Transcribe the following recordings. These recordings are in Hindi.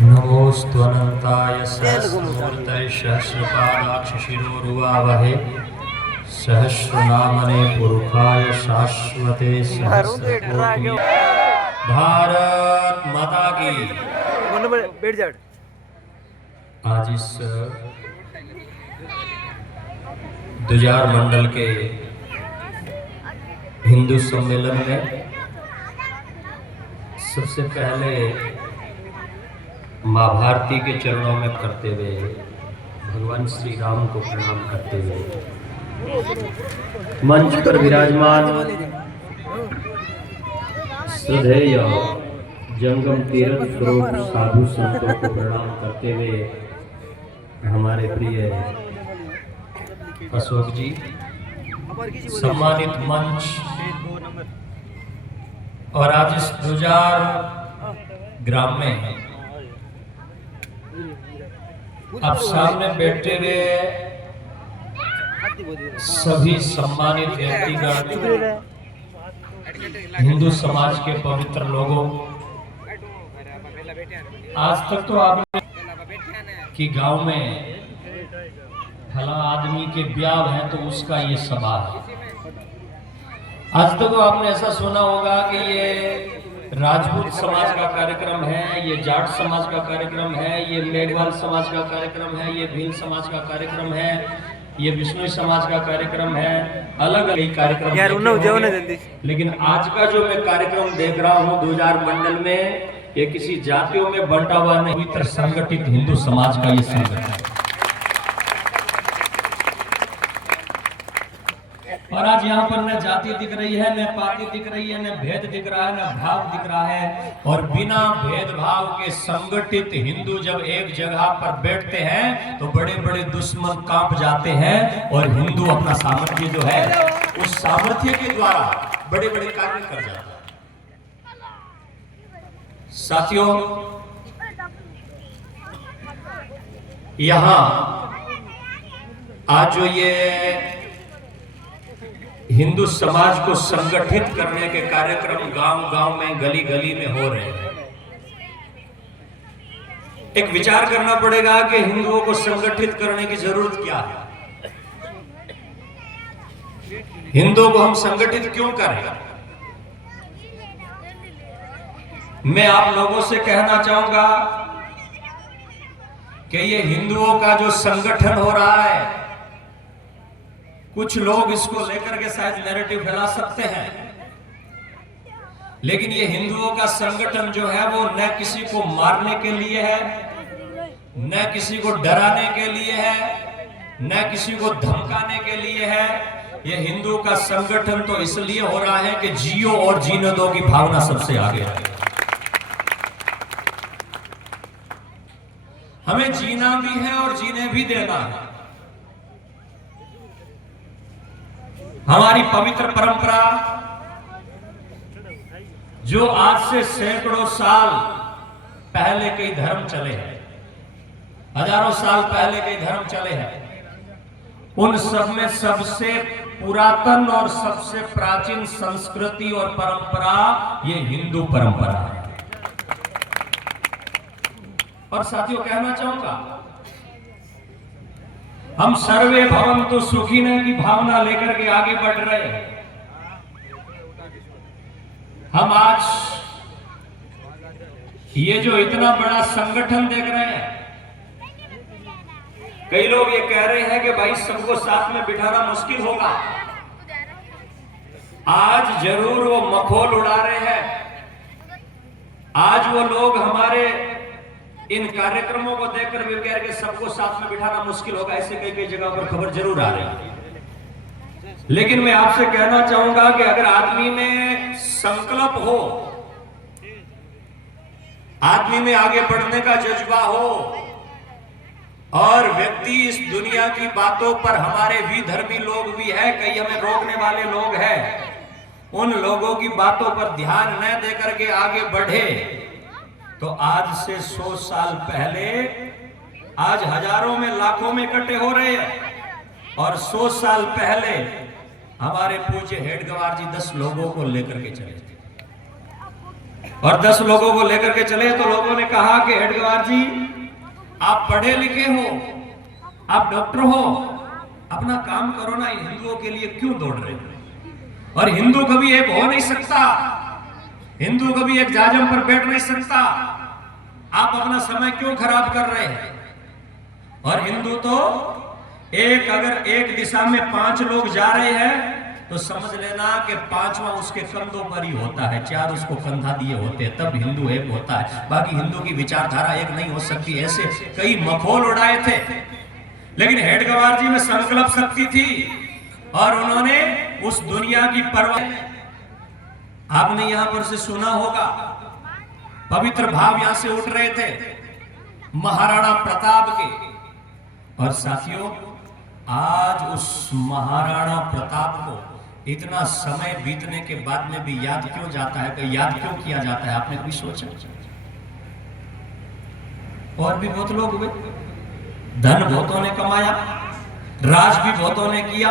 नमोऽस्त्वनन्ताय सहस्रमूर्तये सहस्रपादाक्षशिरोरुवावहे सहस्रनामने पुरुषाय शाश्वते सहस्रकोटि। भारत माता की। आज इस दुजार मंडल के हिंदू सम्मेलन में सबसे पहले माँ भारती के चरणों में करते हुए भगवान श्री राम को प्रणाम करते हुए मंच पर विराजमान श्रद्धेय जंगम तीर्थ स्वरूप साधु संतों को प्रणाम करते हुए हमारे प्रिय अशोक जी, सम्मानित मंच और आज इस दुजार ग्राम में आप सामने बैठे हुए सभी सम्मानित व्यक्तिगण, हिंदू समाज के पवित्र लोगों, आज तक तो आपने कि गांव में फला आदमी के ब्याह है तो उसका ये सभा है। आज तक तो आपने ऐसा सुना होगा कि ये राजपूत समाज का कार्यक्रम है, ये जाट समाज का कार्यक्रम है, ये मेघवाल समाज का कार्यक्रम है, ये भील समाज का कार्यक्रम है, ये विष्णु समाज का कार्यक्रम है, अलग अलग कार्यक्रम यार लेकिन आज का जो मैं कार्यक्रम देख रहा हूँ दुजार मंडल में, ये किसी जातियों में बंटा हुआ नहीं, पवित्र संगठित हिंदू समाज का ये संगठन है। और आज यहाँ पर न जाति दिख रही है, न पाति दिख रही है, न भेद दिख रहा है, न भाव दिख रहा है। और बिना भेदभाव के संगठित हिंदू जब एक जगह पर बैठते हैं तो बड़े बड़े दुश्मन कांप जाते हैं और हिंदू अपना सामर्थ्य जो है उस सामर्थ्य के द्वारा बड़े बड़े कार्य कर जाता है। साथियों, यहाँ आज जो ये हिंदू समाज को संगठित करने के कार्यक्रम गांव-गांव में, गली-गली में हो रहे हैं। एक विचार करना पड़ेगा कि हिंदुओं को संगठित करने की जरूरत क्या है, हिंदुओं को हम संगठित क्यों करें। मैं आप लोगों से कहना चाहूंगा कि ये हिंदुओं का जो संगठन हो रहा है, कुछ लोग इसको लेकर के शायद नैरेटिव फैला सकते हैं, लेकिन ये हिंदुओं का संगठन जो है वो न किसी को मारने के लिए है, न किसी को डराने के लिए है, न किसी को धमकाने के लिए है। ये हिंदू का संगठन तो इसलिए हो रहा है कि जियो और जीने दो की भावना सबसे आगे है। हमें जीना भी है और जीने भी देना है। हमारी पवित्र परंपरा जो आज से सैकड़ों साल पहले कई धर्म चले हैं, हजारों साल पहले कई धर्म चले हैं, उन सब में सबसे पुरातन और सबसे प्राचीन संस्कृति और परंपरा ये हिंदू परंपरा है। और साथियों, कहना चाहूंगा, हम सर्वे भवन्तु सुखिनः की भावना लेकर के आगे बढ़ रहे हैं। हम आज ये जो इतना बड़ा संगठन देख रहे हैं, कई लोग ये कह रहे हैं कि भाई सबको साथ में बिठाना मुश्किल होगा। आज जरूर वो मखौल उड़ा रहे हैं, आज वो लोग हमारे इन कार्यक्रमों को देखकर भी कह रहे कि सबको साथ में बिठाना मुश्किल होगा, ऐसे कई कई जगह पर खबर जरूर आ रही है। लेकिन मैं आपसे कहना चाहूंगा कि अगर आदमी में संकल्प हो, आदमी में आगे बढ़ने का जज्बा हो और व्यक्ति इस दुनिया की बातों पर, हमारे विधर्मी लोग भी है, कई हमें रोकने वाले लोग हैं, उन लोगों की बातों पर ध्यान न देकर के आगे बढ़े तो आज से 100 साल पहले आज हजारों में लाखों में इकट्ठे हो रहे हैं और 100 साल पहले हमारे पूज्य हेडगवार जी 10 लोगों को लेकर के चले थे। और 10 लोगों को लेकर के चले तो लोगों ने कहा कि हेडगेवार जी, आप पढ़े लिखे हो, आप डॉक्टर हो, अपना काम करो ना, हिंदुओं के लिए क्यों दौड़ रहे हो? और हिंदू कभी एक हो नहीं सकता, हिंदू कभी एक जाजम पर बैठ नहीं सकता, आप अपना समय क्यों खराब कर रहे हैं? और हिंदू तो अगर एक दिशा में 5 लोग जा रहे हैं तो समझ लेना कि 5वां उसके कंधों पर ही होता है, 4 उसको कंधा दिए होते हैं, तब हिंदू एक होता है। बाकी हिंदू की विचारधारा एक नहीं हो सकती। ऐसे कई मखौल उड़ाए थे, लेकिन हेडगेवार जी में संकल्प शक्ति थी और उन्होंने उस दुनिया की परवाह। आपने यहां पर से सुना होगा, पवित्र भाव यहां से उठ रहे थे महाराणा प्रताप के। और साथियों, आज उस महाराणा प्रताप को इतना समय बीतने के बाद में भी याद क्यों जाता है, याद क्यों किया जाता है? आपने कभी सोचा? और भी बहुत लोग हुए, धन बहुतों ने कमाया, राज भी बहुतों ने किया,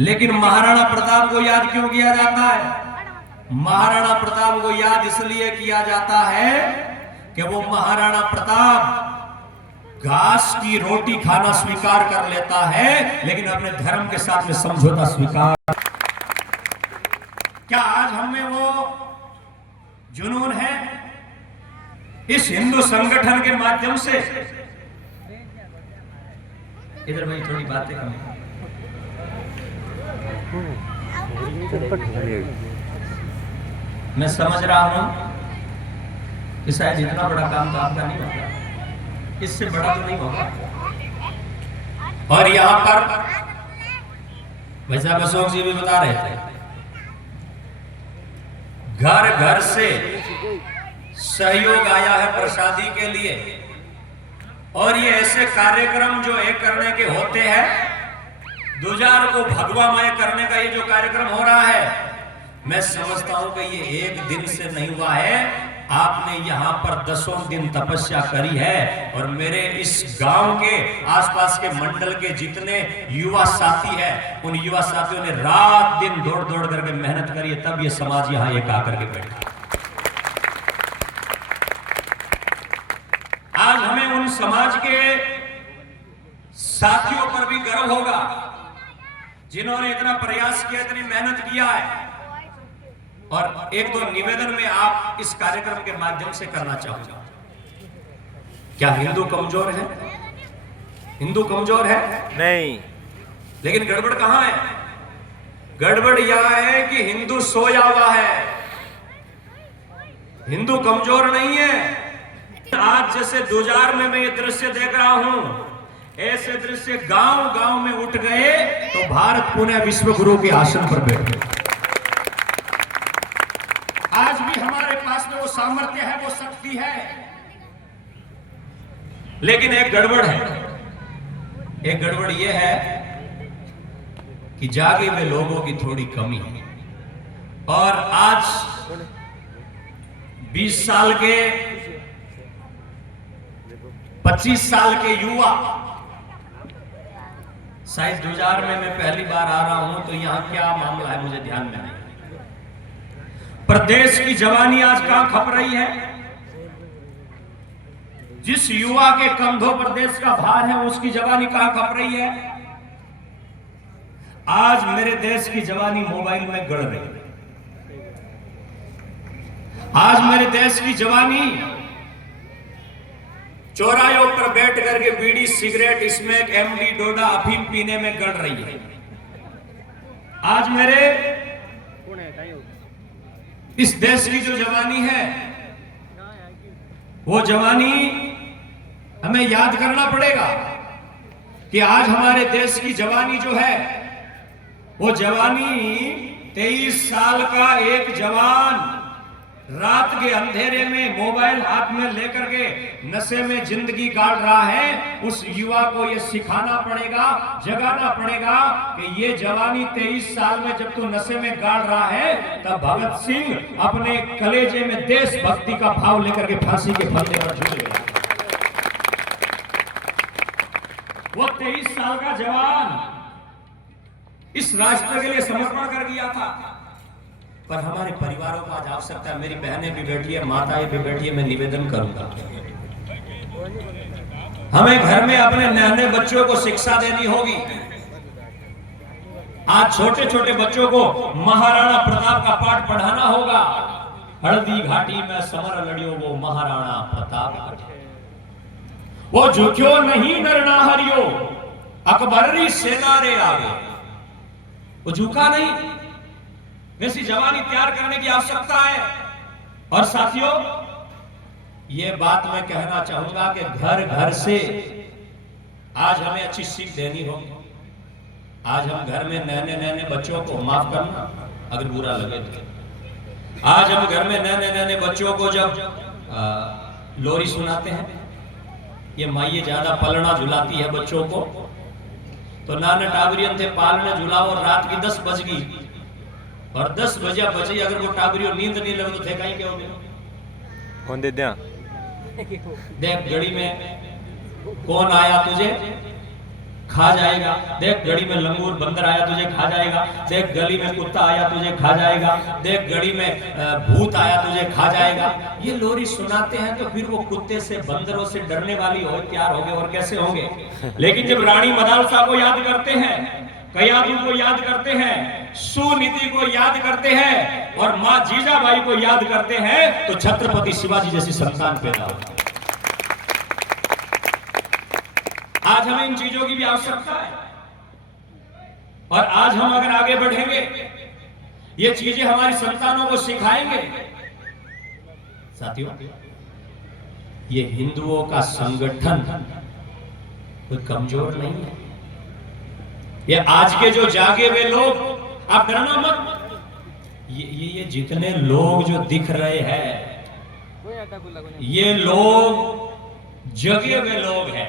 लेकिन महाराणा प्रताप को याद क्यों किया जाता है? महाराणा प्रताप को याद इसलिए किया जाता है कि वो महाराणा प्रताप घास की रोटी खाना स्वीकार कर लेता है, लेकिन अपने धर्म के साथ में समझौता स्वीकार। क्या आज हमें वो जुनून है? इस हिंदू संगठन के माध्यम से इधर भाई थोड़ी बातें करें। मैं समझ रहा हूं कि शायद इतना बड़ा काम तो आपका नहीं होगा, इससे बड़ा तो नहीं होगा। और यहां पर भाई साहब अशोक जी भी बता रहे थे, घर घर से सहयोग आया है प्रसादी के लिए। और ये ऐसे कार्यक्रम जो एक करने के होते हैं, दुजार को भगवामय करने का ये जो कार्यक्रम हो रहा है, मैं समझता हूं कि ये एक दिन से नहीं हुआ है। आपने यहाँ पर 10 दिन तपस्या करी है और मेरे इस गांव के आसपास के मंडल के जितने युवा साथी हैं, उन युवा साथियों ने रात दिन दौड़ दौड़ करके मेहनत करी है, तब ये समाज यहाँ एक आकर के बैठा। आज हमें उन समाज के साथियों पर भी गर्व होगा जिन्होंने इतना प्रयास किया, इतनी मेहनत किया है। और एक दो निवेदन में आप इस कार्यक्रम के माध्यम से करना चाहूंगा। क्या हिंदू कमजोर है? हिंदू कमजोर है? नहीं। लेकिन गड़बड़ कहां है? गड़बड़ यह है कि हिंदू सोया हुआ है, हिंदू कमजोर नहीं है। आज जैसे दुजार में मैं ये दृश्य देख रहा हूं, ऐसे दृश्य गांव गांव में उठ गए तो भारत पुनः विश्व गुरु के आसन पर बैठ गए। आज भी हमारे पास में वो सामर्थ्य है, वो शक्ति है, लेकिन एक गड़बड़ है। एक गड़बड़ ये है कि जागे हुए लोगों की थोड़ी कमी है। और आज 20 साल के 25 साल के युवा, शायद दुजार में मैं पहली बार आ रहा हूं तो यहां क्या मामला है मुझे ध्यान में नहीं। प्रदेश की जवानी आज कहां खप रही है? जिस युवा के कंधों पर देश का भार है, उसकी जवानी कहां खप रही है? आज मेरे देश की जवानी मोबाइल में गड़ रही है। आज मेरे देश की जवानी चौराहों पर बैठ करके बीड़ी, सिगरेट, स्मैक, एमडी, डोडा, अफीम पीने में गड़ रही है। आज मेरे इस देश की जो जवानी है, वो जवानी हमें याद करना पड़ेगा कि आज हमारे देश की जवानी जो है, वो जवानी 23 साल का एक जवान रात के अंधेरे में मोबाइल हाथ में लेकर के नशे में जिंदगी गाड़ रहा है। उस युवा को यह सिखाना पड़ेगा, जगाना पड़ेगा कि ये जवानी 23 साल में जब तू नशे में गाड़ रहा है, तब भगत सिंह अपने कलेजे में देशभक्ति का भाव लेकर के फांसी के फंदे पर झूलेगा। वो 23 साल का जवान इस राष्ट्र के लिए समर्पण कर दिया था। पर हमारे परिवारों को आज आवश्यकता है, मेरी बहनें भी बैठी है, माताएं भी बैठी है, मैं निवेदन करूंगा हमें घर में अपने नन्हे बच्चों को शिक्षा देनी होगी। आज छोटे छोटे बच्चों को महाराणा प्रताप का पाठ पढ़ाना होगा। हल्दी घाटी में समर लड़ियो वो महाराणा प्रताप, वो झुक्यो नहीं नरना हरियो अकबरी सेना रे आगे, वो झुका नहीं। वैसी जवानी तैयार करने की आवश्यकता है। और साथियों, ये बात मैं कहना चाहूंगा कि घर घर से आज हमें अच्छी सीख देनी होगी। आज हम घर में नन्हे नन्हे बच्चों को, माफ करना अगर बुरा लगे तो, आज हम घर में नन्हे नन्हे बच्चों को जब लोरी सुनाते हैं, ये माइये ज्यादा पलना झुलाती है बच्चों को, तो नाने टाबरियन थे पालने झुलाओ, और रात की 10 बज गई और 10 बजे बचे, अगर वो टाबरियों नींद नहीं लगे तो थे कहीं क्या हो गया। देख घड़ी में कौन आया तुझे खा जाएगा, देख घड़ी में लंगूर बंदर आया तुझे खा जाएगा, देख गली में कुत्ता आया तुझे खा जाएगा, देख घड़ी में भूत आया तुझे खा जाएगा। ये लोरी सुनाते हैं तो फिर वो कुत्ते से बंदरों से डरने वाली हो तैयार होंगे और कैसे होंगे। लेकिन जब रानी मदालसा को याद करते हैं, कयादू को याद करते हैं, सुनीति को याद करते हैं और माँ जीजाबाई को याद करते हैं, तो छत्रपति शिवाजी जैसी संतान पैदा होती है। आज हमें इन चीजों की भी आवश्यकता है और आज हम अगर आगे बढ़ेंगे, ये चीजें हमारी संतानों को सिखाएंगे। साथियों, ये हिंदुओं का संगठन कोई कमजोर नहीं है। ये आज के जो जागे हुए लोग, आप डरना मत, ये जितने लोग जो दिख रहे हैं, ये लोग जगे हुए लोग हैं।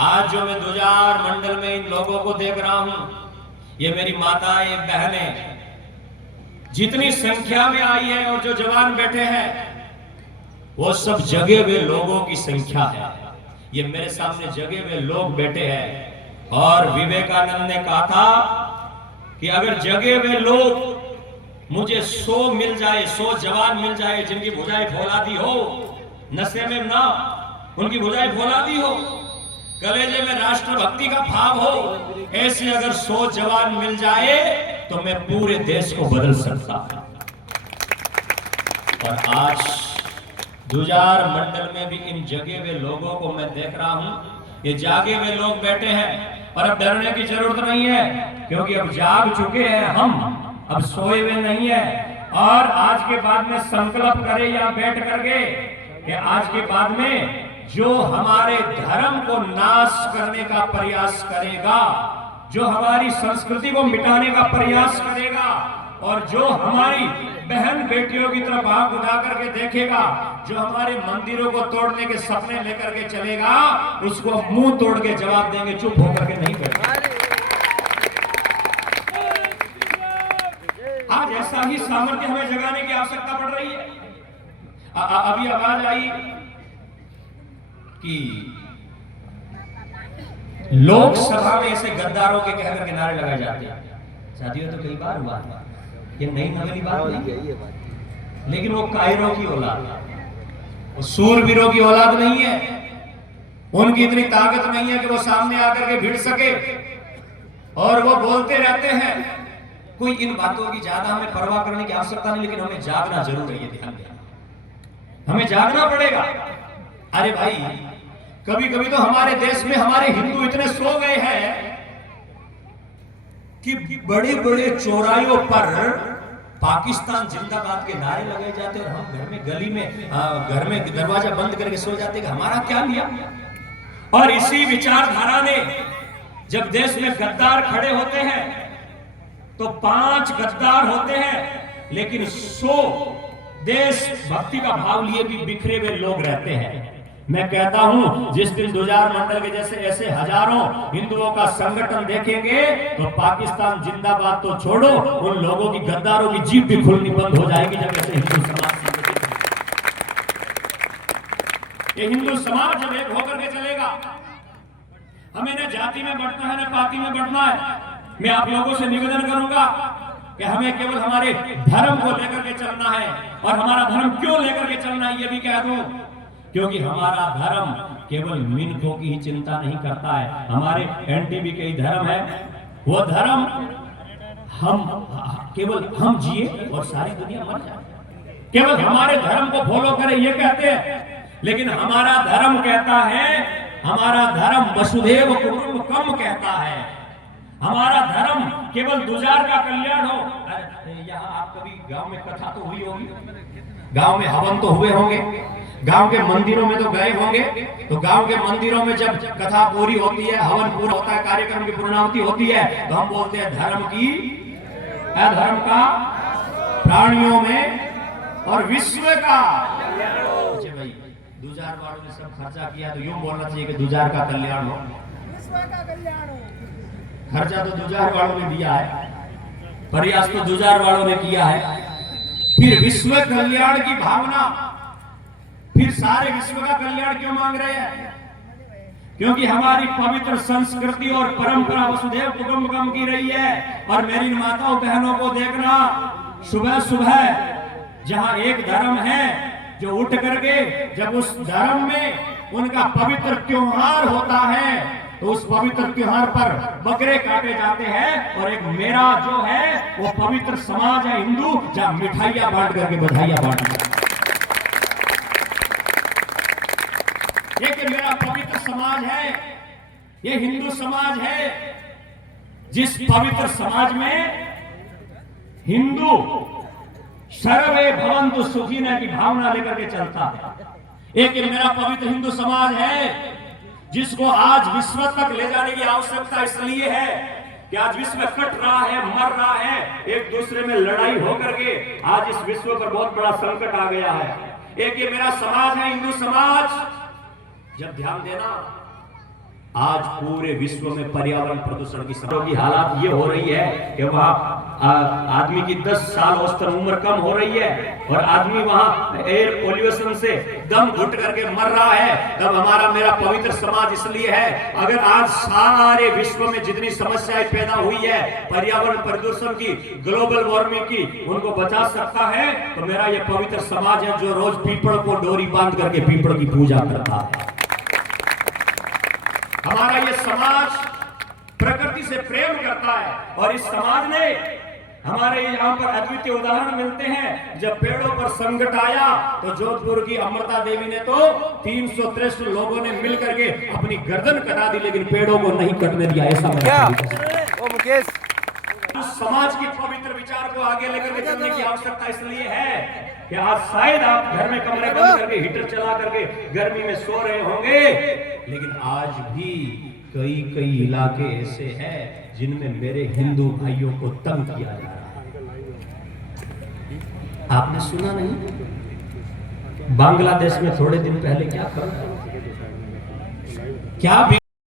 आज जो मैं ध्वजार मंडल में इन लोगों को देख रहा हूं, ये मेरी माताएं बहनें जितनी संख्या में आई है और जो जवान बैठे हैं, वो सब जगे हुए लोगों की संख्या है। ये मेरे सामने जगे हुए लोग बैठे हैं। और विवेकानंद ने कहा था कि अगर जगे हुए लोग मुझे 100 मिल जाए, 100 जवान मिल जाए जिनकी भुजाएं फौलादी हो, नशे में ना उनकी भुजाएं फौलादी हो, कलेजे में राष्ट्रभक्ति का भाव हो, ऐसे अगर 100 जवान मिल जाए तो मैं पूरे देश को बदल सकता हूं। और आज ध्वजार मंडल में भी इन जगे हुए लोगों को मैं देख रहा हूं। ये जागे हुए लोग बैठे हैं और अब डरने की जरूरत नहीं है, क्योंकि अब जाग चुके हैं हम, अब सोए हुए नहीं है। और आज के बाद में संकल्प करें या बैठ करके कि आज के बाद में जो हमारे धर्म को नाश करने का प्रयास करेगा, जो हमारी संस्कृति को मिटाने का प्रयास करेगा और जो हमारी बहन बेटियों की तरफ आंख उठा करके देखेगा, जो हमारे मंदिरों को तोड़ने के सपने लेकर के चलेगा, उसको मुंह तोड़ के जवाब देंगे, चुप होकर के नहीं बैठेंगे। आज ऐसा ही सामर्थ्य हमें जगाने की आवश्यकता पड़ रही है। अभी आवाज आई कि लोकसभा में ऐसे गद्दारों के कहकर के नारे लगाए जाते हैं। साथियों, तो कई बार हुआ है, ये नई नवेली बात नहीं है, लेकिन वो कायरों की औलाद है, वो सूरवीरों की औलाद नहीं है। उनकी इतनी ताकत नहीं है कि वो सामने आकर के भिड़ सके और वो बोलते रहते हैं। कोई इन बातों की ज्यादा हमें परवाह करने की आवश्यकता नहीं, लेकिन हमें जागना जरूर है, ये ध्यान देना, हमें जागना पड़ेगा। अरे भाई, कभी कभी तो हमारे देश में हमारे हिंदू इतने सो गए हैं कि बड़े बड़े चौरायों पर पाकिस्तान जिंदाबाद के नारे लगाए जाते और हम घर में गली में घर में दरवाजा बंद करके सो जाते कि हमारा क्या लिया। और इसी विचारधारा ने जब देश में गद्दार खड़े होते हैं तो 5 गद्दार होते हैं, लेकिन 100 देश भक्ति का भाव लिए भी बिखरे हुए लोग रहते हैं। मैं कहता हूं, जिस दिन ध्वजार मंडल के जैसे ऐसे हजारों हिंदुओं का संगठन देखेंगे तो पाकिस्तान जिंदाबाद तो छोड़ो, उन लोगों की गद्दारों की जीभ भी खुलनी बंद हो जाएगी जब ऐसे हिंदू समाज संगठित। ये हिंदू समाज जब एक होकर के चलेगा, हमें न जाति में बढ़ना है न पाति में बढ़ना है। मैं आप लोगों से निवेदन करूंगा कि हमें केवल हमारे धर्म को लेकर के चलना है। और हमारा धर्म क्यों लेकर के चलना है ये भी कह दूं, क्योंकि हमारा धर्म केवल मिनखों की ही चिंता नहीं करता है। हमारे एनटीबी के ही धर्म है, वो धर्म केवल हम जिए और सारी दुनिया मर जाए, केवल हमारे धर्म को फॉलो करें ये कहते हैं। लेकिन हमारा धर्म कहता है, हमारा धर्म वसुधैव कुटुंबकम कहता है, हमारा धर्म केवल दुजार का कल्याण हो। यहाँ आप कभी गांव में कथा तो हुई होगी, गांव में हवन तो हुए होंगे, गांव के मंदिरों में तो गए होंगे। तो गांव के मंदिरों में जब कथा पूरी होती है, हवन पूरा होता है, कार्यक्रम की पूर्णाहुति होती है, तो हम बोलते हैं धर्म की अधर्म का प्राणियों में और विश्व का। भाई दुजार वालों ने सब खर्चा किया तो यूं बोलना चाहिए कि दुजार का कल्याण हो, विश्व का कल्याण हो। खर्चा तो दुजार वालों ने दिया है, प्रयास तो दुजार वालों ने किया है, फिर विश्व कल्याण की भावना, फिर सारे विश्व का कल्याण क्यों मांग रहे हैं? क्योंकि हमारी पवित्र संस्कृति और परंपरा वसुधैव कुटुंबकम की रही है। और मेरी माताओं बहनों को देखना, सुबह सुबह जहां एक धर्म है जो उठ करके जब उस धर्म में उनका पवित्र त्योहार होता है तो उस पवित्र त्योहार पर बकरे काटे जाते हैं। और एक मेरा जो है वो पवित्र समाज है हिंदू, जहां मिठाइयां बांट करके बधाइयां बांटते हैं। ये मेरा पवित्र समाज है, ये हिंदू समाज है, जिस पवित्र समाज में हिंदू सर्वे भवन्तु सुखिनः की भावना लेकर के चलता है। एक मेरा पवित्र हिंदू समाज है जिसको आज विश्व तक ले जाने की आवश्यकता इसलिए है कि आज विश्व कट रहा है, मर रहा है, एक दूसरे में लड़ाई होकर के आज इस विश्व पर बहुत बड़ा संकट आ गया है। एक ये मेरा समाज है हिंदू समाज। जब ध्यान देना, आज पूरे विश्व में पर्यावरण प्रदूषण की हालात ये हो रही है कि वहां आदमी की 10 साल औसतन उम्र कम हो रही है और आदमी वहां एयर पोल्यूशन से दम घुट करके मर रहा है। तब हमारा मेरा पवित्र समाज इसलिए है, अगर आज सारे विश्व में जितनी समस्याएं पैदा हुई है पर्यावरण प्रदूषण की, ग्लोबल वार्मिंग की, उनको बचा सकता है तो मेरा ये पवित्र समाज है जो रोज पीपल को डोरी बांध करके पीपल की पूजा करता है। हमारा ये समाज प्रकृति से प्रेम करता है और इस समाज ने हमारे यहाँ पर अद्वितीय उदाहरण मिलते हैं। जब पेड़ों पर संकट आया तो जोधपुर की अमृता देवी ने तो 363 लोगों ने मिलकर के अपनी गर्दन कटा दी, लेकिन पेड़ों को नहीं कटने दिया। ऐसा मुकेश, समाज की पवित्र विचार को आगे लेकर के चलने की आवश्यकता इसलिए है कि आज शायद आप घर में कमरे बंद करके हीटर चला करके गर्मी में सो रहे होंगे, लेकिन आज भी कई इलाके ऐसे हैं जिनमें मेरे हिंदू भाइयों को तंग किया जा रहा है। आपने सुना नहीं बांग्लादेश में थोड़े दिन पहले क्या कर, क्या